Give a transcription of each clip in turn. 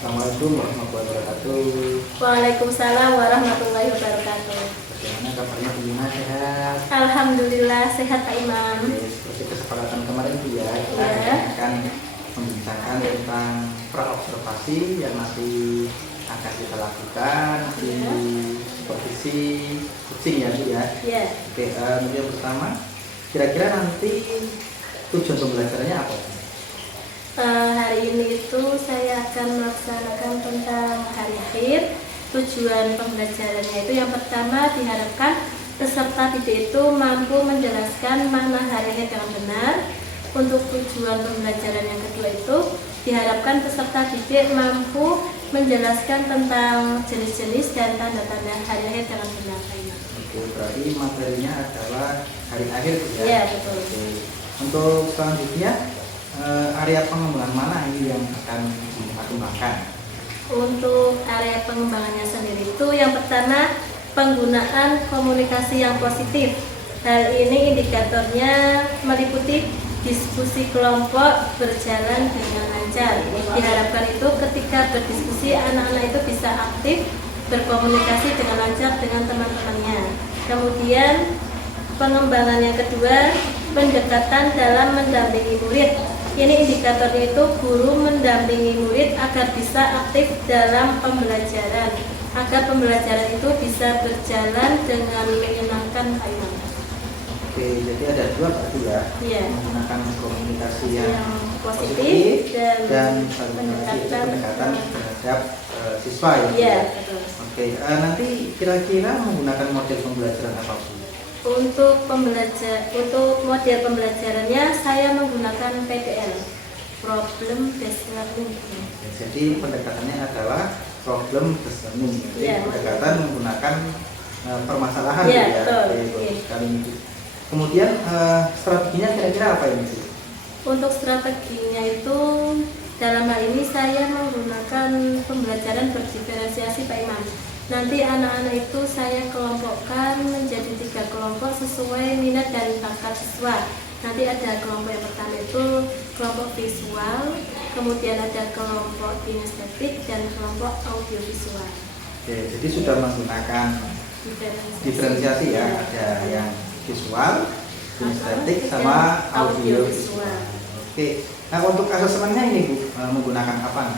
Assalamualaikum warahmatullahi wabarakatuh. Waalaikumsalam warahmatullahi wabarakatuh. Bagaimana kabarnya Bu Yuna, sehat? Alhamdulillah sehat Pak Imam. Seperti kesepakatan kemarin Bu ya, kita akan membincangkan tentang praobservasi yang nanti akan kita lakukan di supervisi kucing ya Bu ya. Iya. Oke, yang pertama, kira-kira nanti tujuan pembelajarannya apa? Hari ini itu saya akan melaksanakan tentang hari akhir. Tujuan pembelajarannya itu yang pertama diharapkan peserta didik itu mampu menjelaskan makna hari akhir dengan benar. Untuk tujuan pembelajaran yang kedua itu diharapkan peserta didik mampu menjelaskan tentang jenis-jenis dan tanda-tanda hari akhir dengan benar. Oke, berarti materinya adalah hari akhir ya? Iya, betul. Oke. Untuk selanjutnya, area pengembangan mana ini yang akan dikembangkan? Untuk area pengembangannya sendiri itu yang pertama penggunaan komunikasi yang positif. Hal ini indikatornya meliputi diskusi kelompok berjalan dengan lancar. Diharapkan itu ketika berdiskusi anak-anak itu bisa aktif berkomunikasi dengan lancar dengan teman-temannya. Kemudian pengembangan yang kedua, pendekatan dalam mendampingi murid. Ini indikatornya itu guru mendampingi murid agar bisa aktif dalam pembelajaran, agar pembelajaran itu bisa berjalan dengan menyenangkan Pak Imam. Oke, jadi ada dua berarti ya? Iya. Menggunakan komunikasi yang positif dan pendekatan terhadap siswa ya? Iya, betul. Oke, nanti kira-kira menggunakan model pembelajaran apa Bu? Untuk model pembelajarannya saya menggunakan PBL, Problem Based Learning. Jadi pendekatannya adalah problem based learning. Jadi ya, pendekatan menggunakan permasalahan ya, ya. betul. Sekali ini. Kemudian strateginya kira-kira apa ini sih? Untuk strateginya itu dalam hal ini saya menggunakan pembelajaran berdiferensiasi Pak Imam. Nanti anak-anak itu saya kelompokkan menjadi 3 kelompok sesuai minat dan bakat siswa. Nanti ada kelompok yang pertama itu kelompok visual, kemudian ada kelompok kinestetik dan kelompok audiovisual. Oke, jadi sudah menggunakan diferensiasi ya, ada yang visual, kinestetik sama audiovisual. Oke, nah untuk asesmennya ini Bu, menggunakan apa?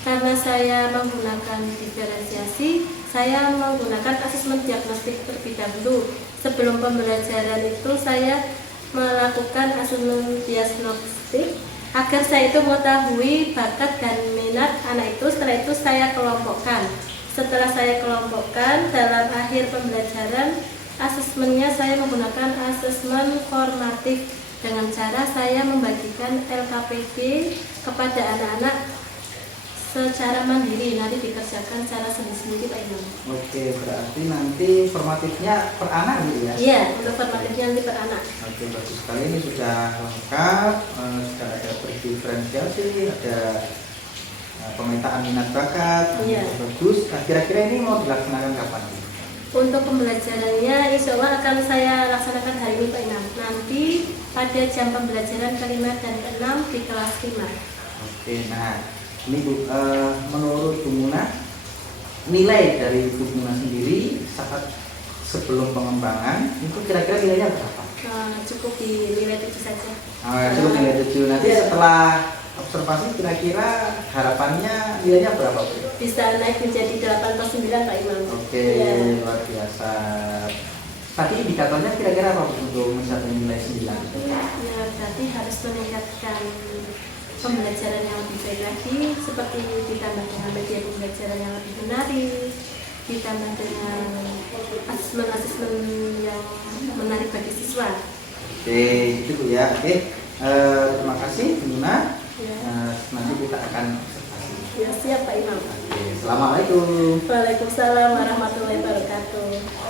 Karena saya menggunakan diferensiasi, saya menggunakan asesmen diagnostik terlebih dahulu. Sebelum pembelajaran itu saya melakukan asesmen diagnostik agar saya itu mengetahui bakat dan minat anak itu. Setelah itu saya kelompokkan. Setelah saya kelompokkan, dalam akhir pembelajaran asesmennya saya menggunakan asesmen formatif dengan cara saya membagikan LKPD kepada anak-anak secara mandiri, nanti dikerjakan secara sendiri-sendiri Pak Imam. Oke, berarti nanti formatifnya per anak gitu ya? Iya, untuk formatifnya nanti per anak. Oke, bagus sekali, ini sudah lengkap, sudah ada berdiferensiasi, ada pemetaan minat bakat, bagus. Nah, kira-kira ini mau dilaksanakan kapan? Untuk pembelajarannya insya Allah akan saya laksanakan hari ini Pak Imam. Nanti pada jam pembelajaran ke-5 dan ke-6 di kelas 5. Oke, nah ini Bu, menurut Bu Muna, nilai dari Bu Muna sendiri saat sebelum pengembangan itu kira-kira nilainya berapa? Cukup di nilai 7 saja. Cukup nilai 7. Nanti setelah observasi kira-kira harapannya nilainya berapa Bu? Bisa naik menjadi 8 atau 9 Pak Imam. Oke, luar biasa. Tadi indikatornya kira-kira apa untuk mencapai nilai 9? Ya, berarti harus meningkatkan pembelajaran yang lebih baik lagi, seperti ditambah dengan media pembelajaran yang lebih menarik, ditambah dengan asesmen-asesmen yang menarik bagi siswa. Oke, itu Bu ya. Oke, terima kasih Bu Nuna. Nanti kita akan observasi. Ya, siap Pak Imam. Oke, assalamualaikum. Waalaikumsalam warahmatullahi wabarakatuh.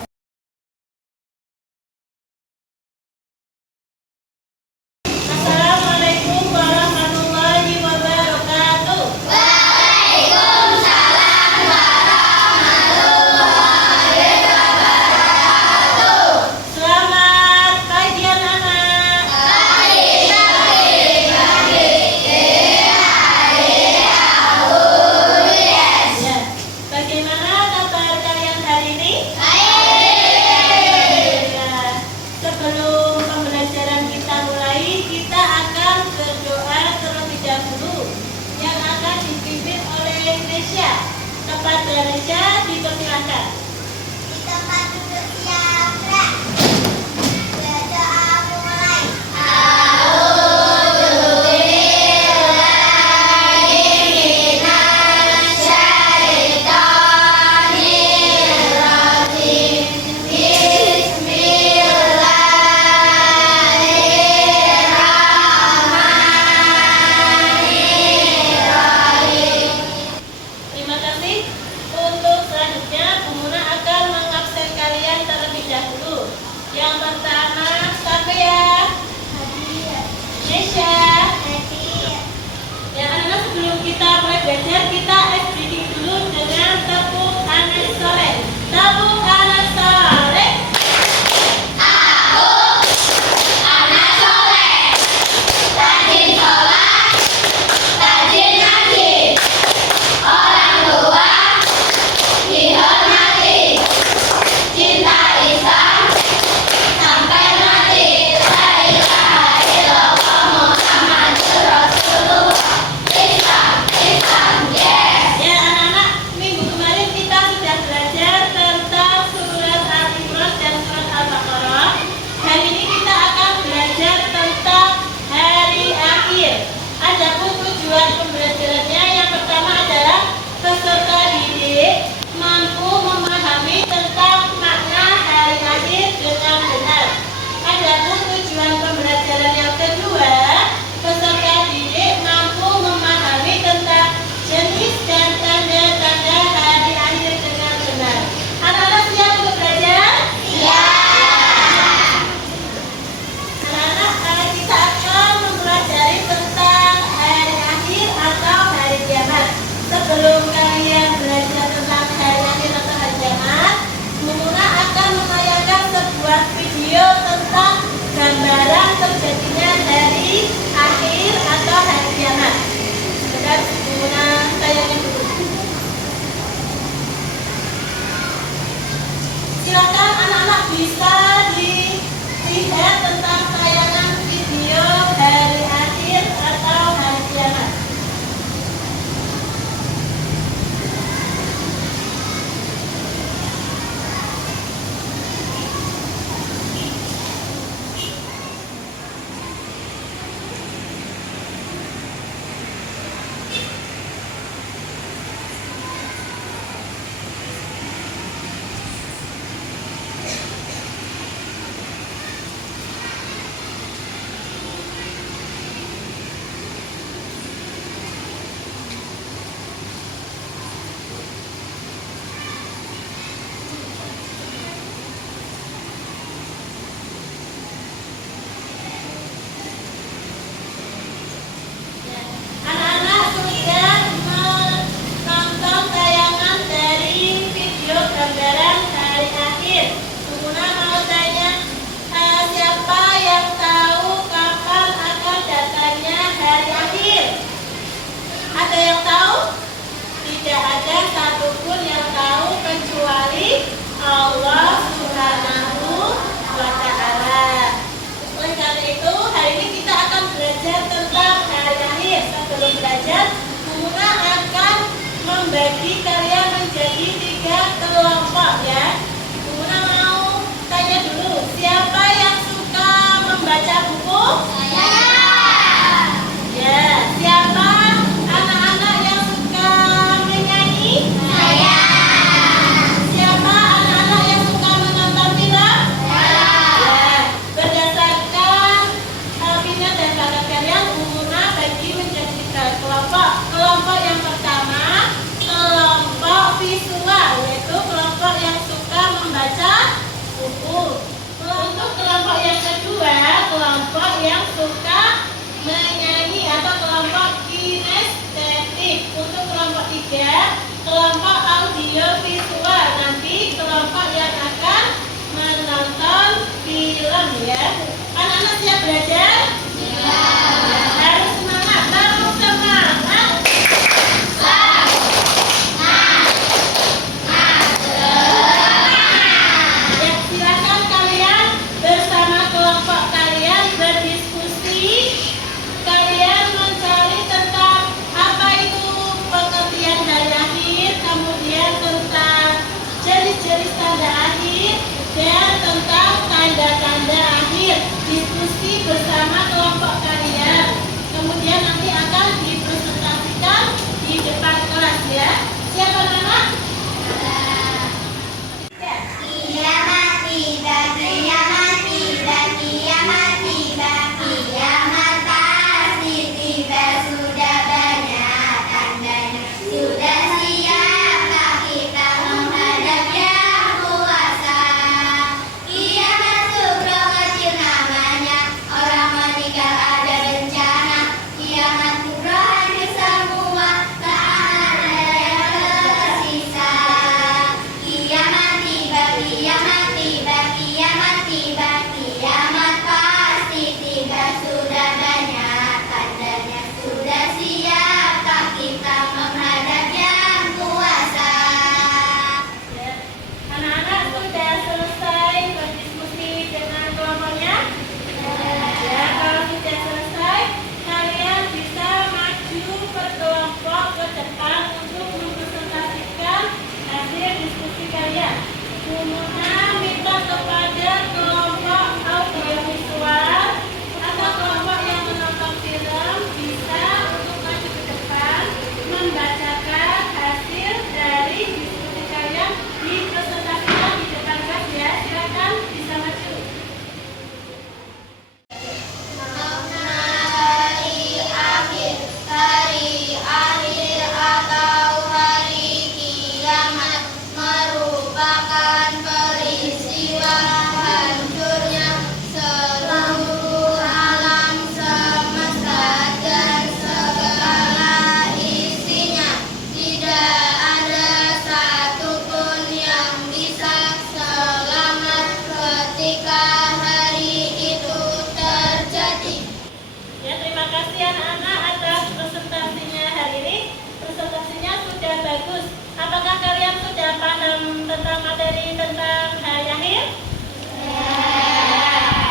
kasih anak-anak atas presentasinya hari ini. Presentasinya sudah bagus. Apakah kalian sudah paham tentang materi tentang hari akhir?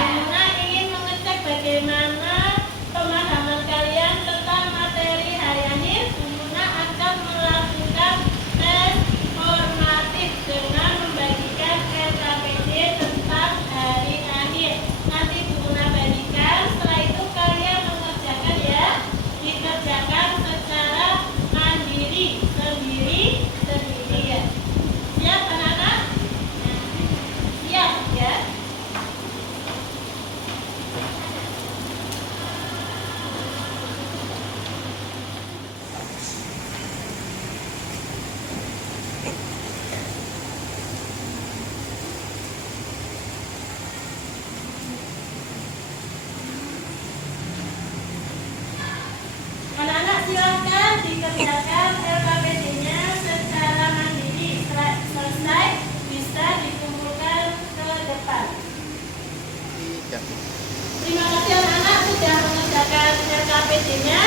Gimana ingin mengecek bagaimana pemahaman kalian tentang materi hari akhir? Gimana akan melakukan tes formatif dengan membagikan LKPD tentang hari akhir. Nanti Gimana bagikan, setelah itu kalian mengerjakan ya. Dikerjakan secara mandiri, sendiri ya. Siap anak-anak? Siap ya. Anak-anak silakan dikerjakan LKPD-nya secara mandiri. Setelah selesai bisa dikumpulkan ke depan. Terima kasih anak-anak sudah mengerjakan LKPD-nya.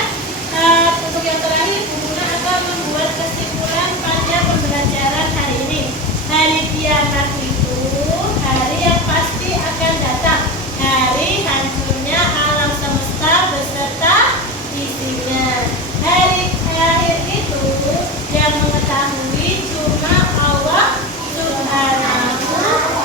Untuk yang terakhir, Gimana akan membuat kesimpulan pada pembelajaran hari ini. Hari kiamat itu hari yang pasti akan datang. Hari hancurnya alam semesta beserta isinya. Hari akhir itu yang mengetahui cuma Allah Subhanahu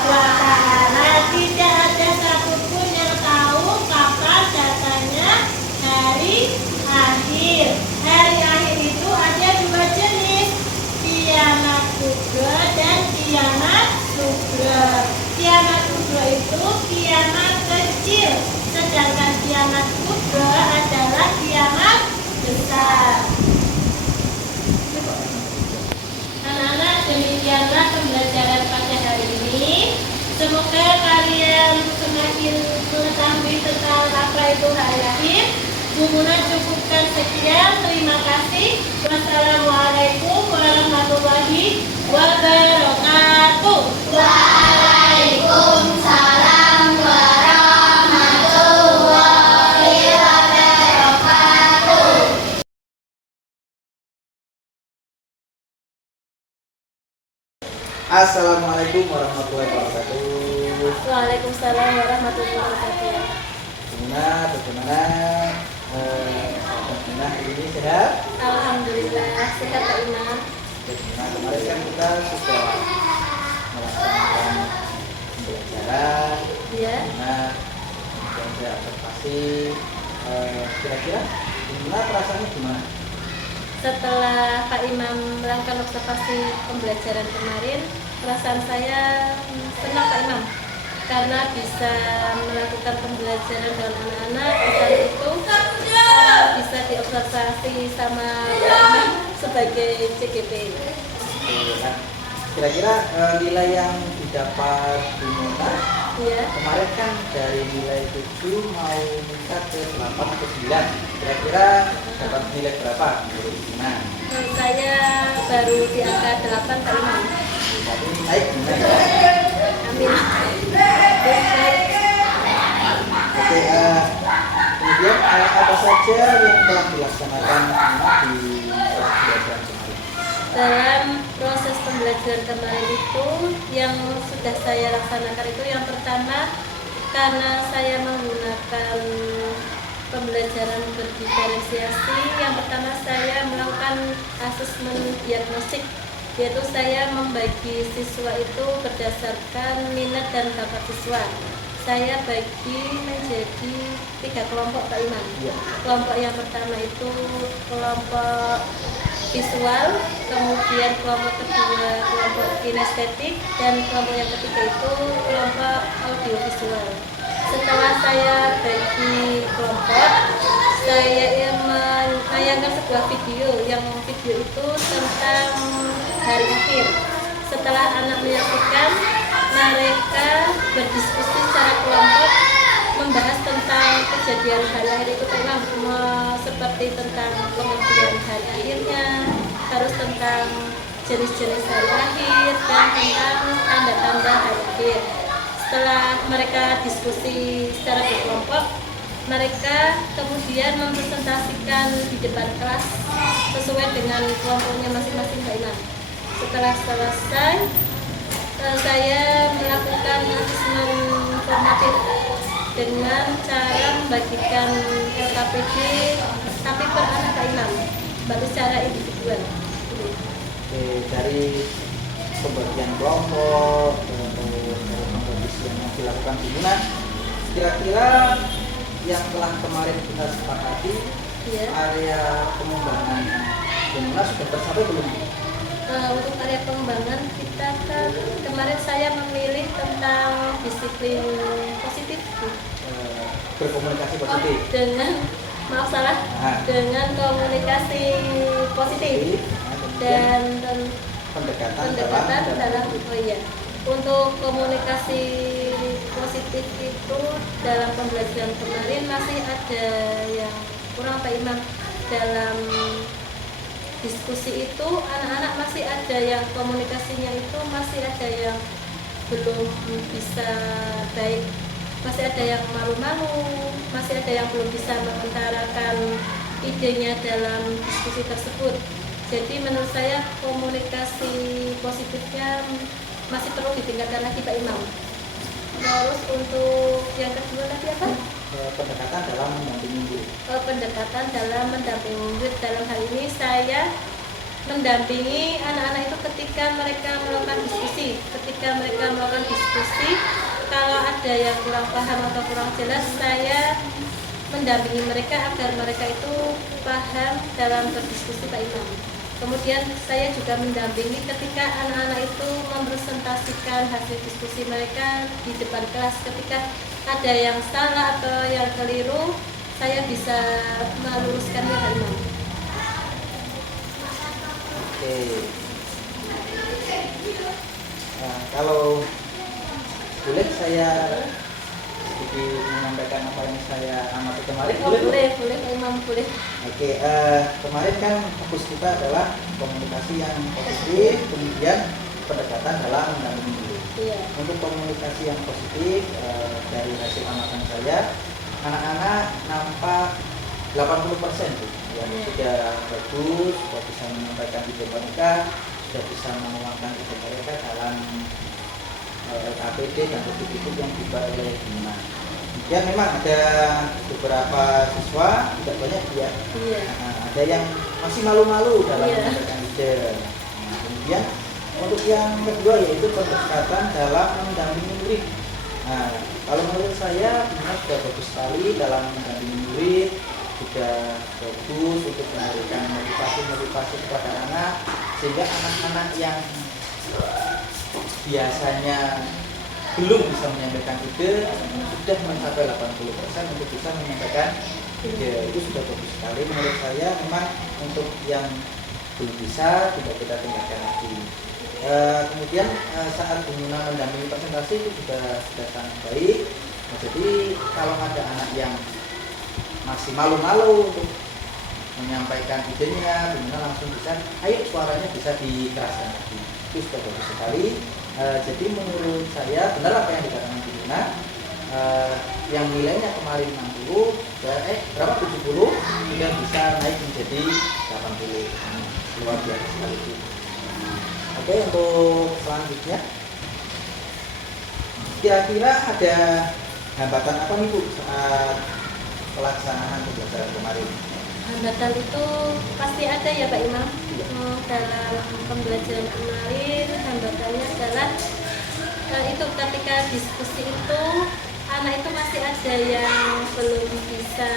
wa Ta'ala. Tidak ada satupun yang tahu kapan datangnya hari akhir. Hari akhir itu ada dua jenis, kiamat kubra dan kiamat sugra. Kiamat kubra itu kiamat kecil, sedangkan kiamat kubra adalah kiamat besar. Anak-anak, demikianlah pembelajaran pada hari ini. Semoga kalian semakin mengetahui tentang apa itu hari akhir. Gimana cukupkan sekian. Terima kasih. Wassalamualaikum warahmatullahi wabarakatuh. Waalaikumsalam warahmatullahi wabarakatuh. Assalamualaikum warahmatullahi wabarakatuh. Waalaikumsalam warahmatullahi wabarakatuh. Bagaimana hari ini sehat? Alhamdulillah sehat Pak Imam. Kemarin kan kita sudah melaksanakan pembelajaran. Ya. Kemudian saya observasi. Kira-kira gimana perasaannya gimana? Setelah Pak Imam melakukan observasi pembelajaran kemarin, perasaan saya senang Pak Imam karena bisa melakukan pembelajaran dengan anak-anak. Di itu bisa diobservasi sama Pak Imam sebagai CGP. Nah, kira-kira nilai yang didapat Gimana? Ya. Kemarin kan dari nilai 7 mau meningkat ke 8 atau 9. Kira-kira dapat nilai berapa menurut Gimana? Saya baru di angka 8 Pak Imam. Jadi naik gimana ya? Amin. Oke, kemudian apa saja yang telah dilaksanakan di pembelajaran kemarin? Dalam proses pembelajaran kemarin itu yang sudah saya laksanakan itu yang pertama, karena saya menggunakan pembelajaran berdiferensiasi, yang pertama saya melakukan asesmen diagnostik, yaitu saya membagi siswa itu berdasarkan minat dan bakat siswa. Saya bagi menjadi 3 kelompok Pak Imam. Iya. Kelompok yang pertama itu kelompok visual, kemudian kelompok kedua kelompok kinestetik, dan kelompok yang ketiga itu kelompok audiovisual. Setelah saya bagi kelompok, saya menayangkan sebuah video, yang video itu tentang hari akhir. Setelah anak menyaksikan, mereka berdiskusi secara kelompok membahas tentang kejadian hari akhir itu, tentang seperti tentang pengertian hari akhirnya, terus tentang jenis-jenis hari akhir, dan tentang tanda-tanda hari akhir. Setelah mereka diskusi secara berkelompok, mereka kemudian mempresentasikan di depan kelas sesuai dengan kelompoknya masing-masing Pak Imam. Setelah selesai, saya melakukan asesmen formatif dengan cara membagikan LKPD tapi per anak Pak Imam, baru secara individual. Oke, dari pembagian kelompok, dari pembagi yang dilakukan di Muna, kira-kira yang telah kemarin kita sepakati, Ya. area pengembangan di Muna sudah tercapai belum? Untuk area pengembangan kita kan kemarin saya memilih tentang disiplin positif Berkomunikasi positif. dengan dengan komunikasi positif dan dan pendekatan dalam untuk komunikasi positif itu dalam pembelajaran kemarin masih ada yang kurang Pak Imam. Dalam diskusi itu anak-anak masih ada yang komunikasinya itu masih ada yang belum bisa baik, masih ada yang malu-malu, masih ada yang belum bisa mengutarakan idenya dalam diskusi tersebut. Jadi menurut saya komunikasi positifnya masih perlu ditingkatkan lagi Pak Imam. Terus untuk yang kedua tadi apa? Pendekatan dalam mendampingi murid. Pendekatan dalam mendampingi murid. Dalam hal ini saya mendampingi anak-anak itu ketika mereka melakukan diskusi. Ketika mereka melakukan diskusi, kalau ada yang kurang paham atau kurang jelas, saya mendampingi mereka agar mereka itu paham dalam berdiskusi Pak Imam. Kemudian saya juga mendampingi ketika anak-anak itu mempresentasikan hasil diskusi mereka di depan kelas. Ketika ada yang salah atau yang keliru, saya bisa meluruskannya Pak Imam. Oke. Nah, kalau boleh saya sedikit menyampaikan apa yang saya amati kemarin? Boleh Pak Imam, boleh. Oke, kemarin kan fokus kita adalah komunikasi yang positif, kemudian pendekatan dalam mendampingi murid. Iya. Untuk komunikasi yang positif, dari hasil amatan saya, anak-anak nampak 80% tuh, yang sudah bagus, sudah bisa menyampaikan ide mereka, sudah bisa menguangkan ide mereka dalam LKPD dan titik-titik yang dibuat oleh Bima. Ya memang ada beberapa siswa, tidak banyak ya, Iya. ada yang masih malu-malu dalam Iya. menyampaikan ide. Nah, kemudian untuk yang kedua yaitu pendekatan dalam mendampingi murid. Nah, kalau menurut saya Bima sudah bagus sekali dalam mendampingi murid, sudah bagus untuk memberikan motivasi kepada anak, sehingga anak-anak yang biasanya belum bisa menyampaikan ide sudah mencapai 80% untuk bisa menyampaikan ide. Itu sudah bagus sekali menurut saya. Memang untuk yang belum bisa tidak kita tingkatkan lagi. Kemudian saat Bima mendampingi presentasi itu sudah sangat baik. Nah, jadi kalau ada anak yang masih malu-malu untuk menyampaikan idenya, Bima langsung bisa, ayo suaranya bisa dikeraskan lagi. Itu sudah bagus sekali. Jadi menurut saya benar apa yang dikatakan Bima, yang nilainya kemarin 60, berapa 70 sudah bisa naik menjadi 80. Luar biasa sekali itu. Oke, untuk selanjutnya, kira-kira ada hambatan apa nih Bu saat pelaksanaan pembelajaran kemarin? Hambatan itu pasti ada ya Pak Imam. Dalam pembelajaran kemarin hambatannya adalah itu ketika diskusi itu anak itu masih ada yang belum bisa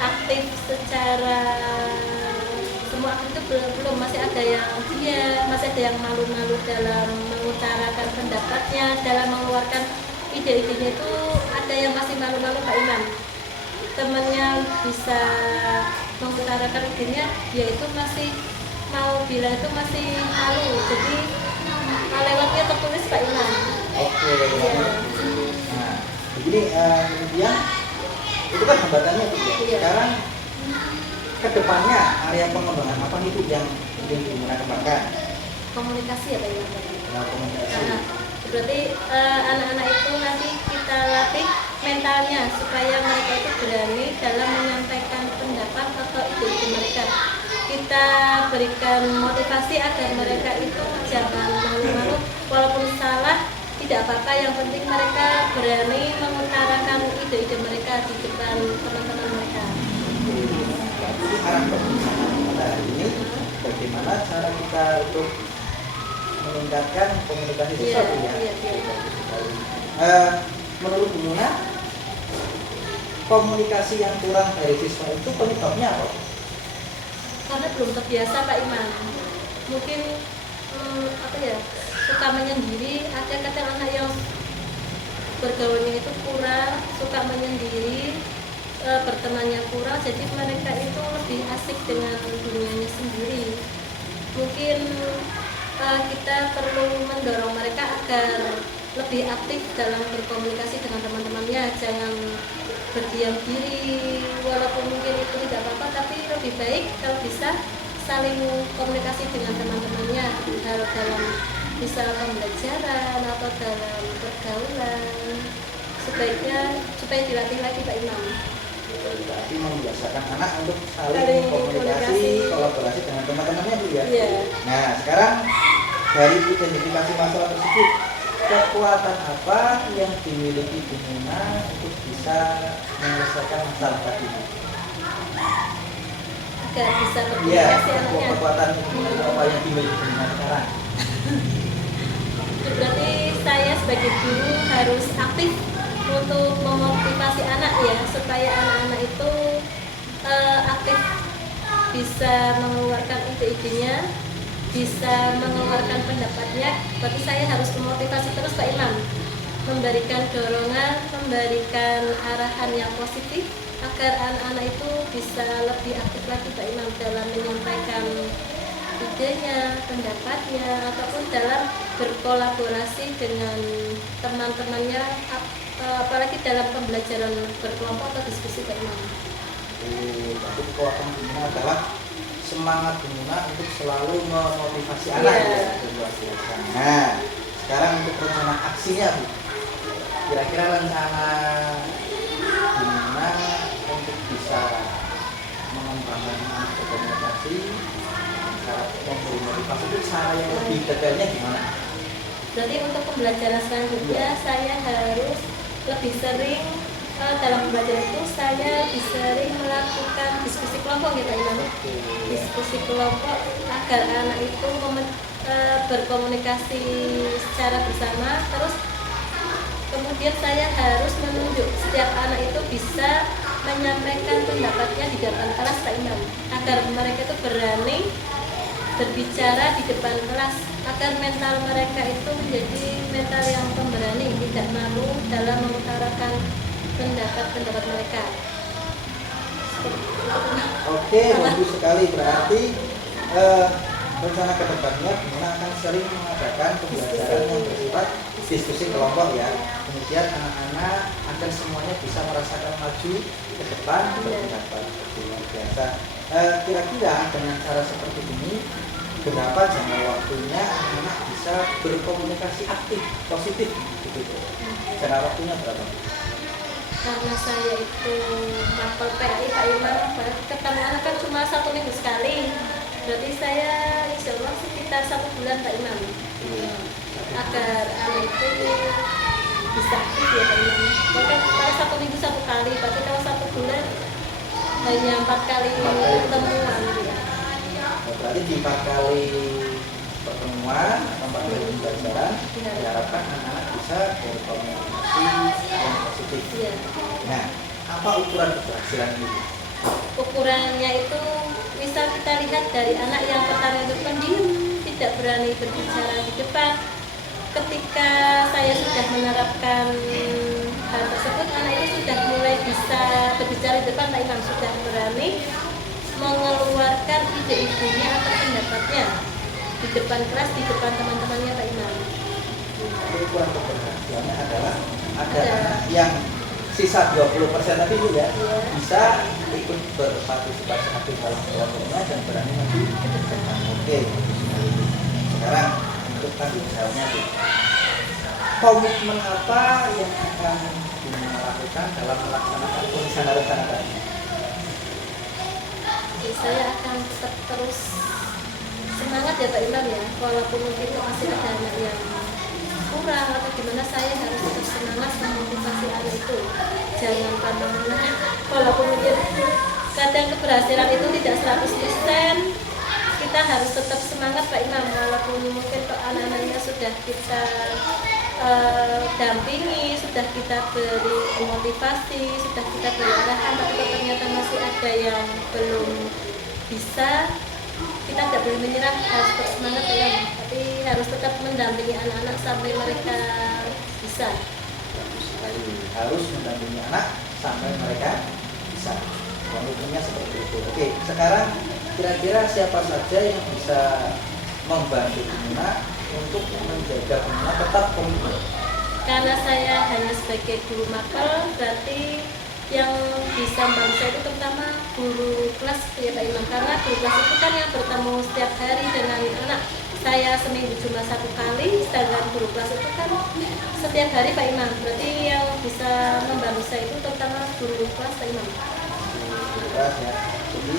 aktif secara semua aktif itu belum, masih ada yang masih ada yang malu-malu dalam mengutarakan pendapatnya, dalam mengeluarkan ide-idenya itu ada yang masih malu-malu Pak Imam. Temannya bisa mengutarakan idenya, dia itu masih mau bilang itu masih malu, jadi lewatnya tertulis Pak Imam. Oke. Nah, begini kemudian itu kan hambatannya Bu ya. Iya. Sekarang kedepannya area pengembangan apa nih Bu yang ingin Bima kembangkan? Komunikasi ya Pak Imam. Nah, komunikasi. Berarti anak-anak itu nanti kita latih mentalnya supaya mereka itu berani dalam menyampaikan pendapat atau ide mereka. Kita berikan motivasi agar mereka itu jangan malu-malu, walaupun salah tidak apa-apa, yang penting mereka berani mengutarakan ide-ide mereka di depan teman-teman mereka. Jadi arah pembicaraan pada hari ini bagaimana cara kita untuk meningkatkan komunikasi siswa ya. Menurut Bu Muna, komunikasi yang kurang dari siswa itu penyebabnya apa? Karena belum terbiasa Pak Iman. Mungkin suka menyendiri. Ada kadang anak yang bergaulnya itu kurang, suka menyendiri, bertemannya kurang, jadi mereka itu lebih asik dengan dunianya sendiri. Mungkin kita perlu mendorong mereka agar lebih aktif dalam berkomunikasi dengan teman-temannya, jangan berdiam diri, walaupun mungkin itu tidak apa-apa, tapi lebih baik kalau bisa saling komunikasi dengan teman-temannya dalam misal pembelajaran atau dalam pergaulan, supaya dilatih lagi Pak Imam. Berarti membiasakan anak untuk saling komunikasi, kolaborasi dengan teman-temannya Bu ya. Yeah. Nah, sekarang dari identifikasi masalah tersebut, kekuatan apa yang dimiliki Bu Muna untuk bisa menyelesaikan masalah tadi? Agar bisa Iya, berkomunikasi anaknya. kekuatan apa yang dimiliki Bu Muna sekarang? Berarti saya sebagai guru harus aktif untuk memotivasi anak ya, supaya anak-anak itu aktif, bisa mengeluarkan ide-idenya, bisa mengeluarkan pendapatnya. Berarti saya harus memotivasi terus Pak Imam, memberikan dorongan, memberikan arahan yang positif agar anak-anak itu bisa lebih aktif lagi Pak Imam dalam menyampaikan idenya, pendapatnya, ataupun dalam berkolaborasi dengan teman-temannya, apalagi dalam pembelajaran berkelompok atau diskusi Pak Imam. Tapi kekuatan Bu Muna adalah semangat Bu Muna untuk selalu memotivasi anak ya. Luar biasa. Nah, sekarang untuk rencana aksinya Bu, kira-kira rencana Bu Muna untuk bisa mengembangkan anak berkomunikasi, cara memberi motivasi itu cara yang lebih detailnya gimana? Berarti untuk pembelajaran selanjutnya saya harus lebih sering dalam pembelajaran itu saya lebih sering melakukan diskusi kelompok gitu ya, diskusi kelompok agar anak itu berkomunikasi secara bersama. Terus kemudian saya harus menunjuk setiap anak itu bisa menyampaikan pendapatnya di depan kelas Pak Imam, agar mereka itu berani berbicara di depan kelas, agar mental mereka itu menjadi mental yang pemberani, tidak malu dalam mengutarakan pendapat mereka. Oke, bagus sekali. Berarti rencana kedepannya Bunda akan sering mengadakan pembelajaran yang bersifat diskusi kelompok ya. Kemudian anak-anak akan semuanya bisa merasakan maju ke depan berpendapat. Luar biasa. Kira-kira dengan cara seperti ini, berapa jangka waktunya anak-anak bisa berkomunikasi aktif, positif, begitu? Jangka waktunya berapa? Karena saya itu mapel PAI Pak Imam, ketemu anak kan cuma 1 minggu sekali. Berarti saya insya Allah sekitar 1 bulan Pak Imam, agar anak itu bisa aktif ya Pak Imam. Bahkan kalau 1 minggu 1 kali, berarti kalau 1 bulan hanya 4 kali pertemuan ya. Berarti di 4 kali pertemuan atau 4 kali pembelajaran diharapkan anak-anak bisa berkomunikasi yang positif. Ya. Nah, apa ukuran keberhasilan ini? Ukurannya itu misal kita lihat dari anak yang pertama itu pendiam, tidak berani berbicara di depan. Ketika saya sudah menerapkan hal tersebut, anak itu sudah mulai bisa berbicara di depan Pak Imam, sudah berani mengeluarkan ide-idenya atau pendapatnya di depan kelas, di depan teman-temannya Pak Imam. Ukuran keberhasilannya adalah ada anak yang sisa 20% tadi juga bisa ikut berpartisipasi aktif dalam kelompoknya dan berani maju ke depan. Oke, sekarang untuk tanggung jawabnya, komitmen apa yang akan melakukan dalam melaksanakan rencana-rencana tadi? Saya akan tetap terus semangat ya Pak Imam ya, walaupun mungkin masih ada anak yang kurang atau gimana, saya harus tetap semangat memotivasi anak itu. Jangan kemana-mana, walaupun mungkin kadang keberhasilan itu tidak 100%, kita harus tetap semangat Pak Imam, walaupun mungkin anak-anaknya sudah kita dampingi, sudah kita beri motivasi, sudah kita beri arahan, tapi kalau ternyata masih ada yang belum bisa, kita tidak boleh menyerah, harus tetap semangat Pak Imam, tapi harus tetap mendampingi anak-anak sampai mereka bisa. Harus mendampingi anak sampai mereka bisa. Komitmennya seperti itu. Oke, sekarang kira-kira siapa saja yang bisa membantu Bimuna untuk menjaga Bimuna tetap komitmen? Karena saya hanya sebagai guru makel, berarti yang bisa membantu saya itu terutama guru kelas ya Pak Imam, karena guru kelas itu kan yang bertemu setiap hari dengan anak. Saya seminggu cuma 1 kali, sedangkan guru kelas itu kan setiap hari Pak Imam. Berarti yang bisa membantu saya itu terutama guru kelas Pak Imam. Kelas ya. Jadi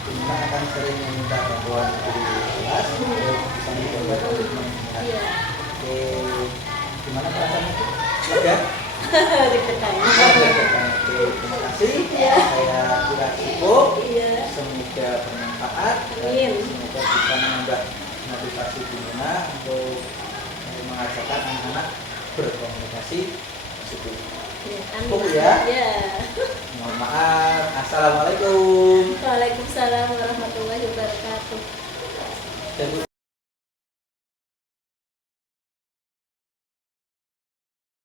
Bimuna akan sering meminta bantuan guru kelas untuk bisa menjaga komitmen. Iya. Oke, gimana perasaan itu? Lega? Deg-degan. Oke, terima kasih. Iya. Saya kira cukup. Iya. Semoga bermanfaat. Amin. Semoga bisa menambah motivasi Bimuna untuk mengajarkan anak-anak berkomunikasi positif. Ya, amin. Cukup ya. Ya. Mohon maaf. Assalamualaikum. Waalaikumsalam warahmatullahi wabarakatuh. Dan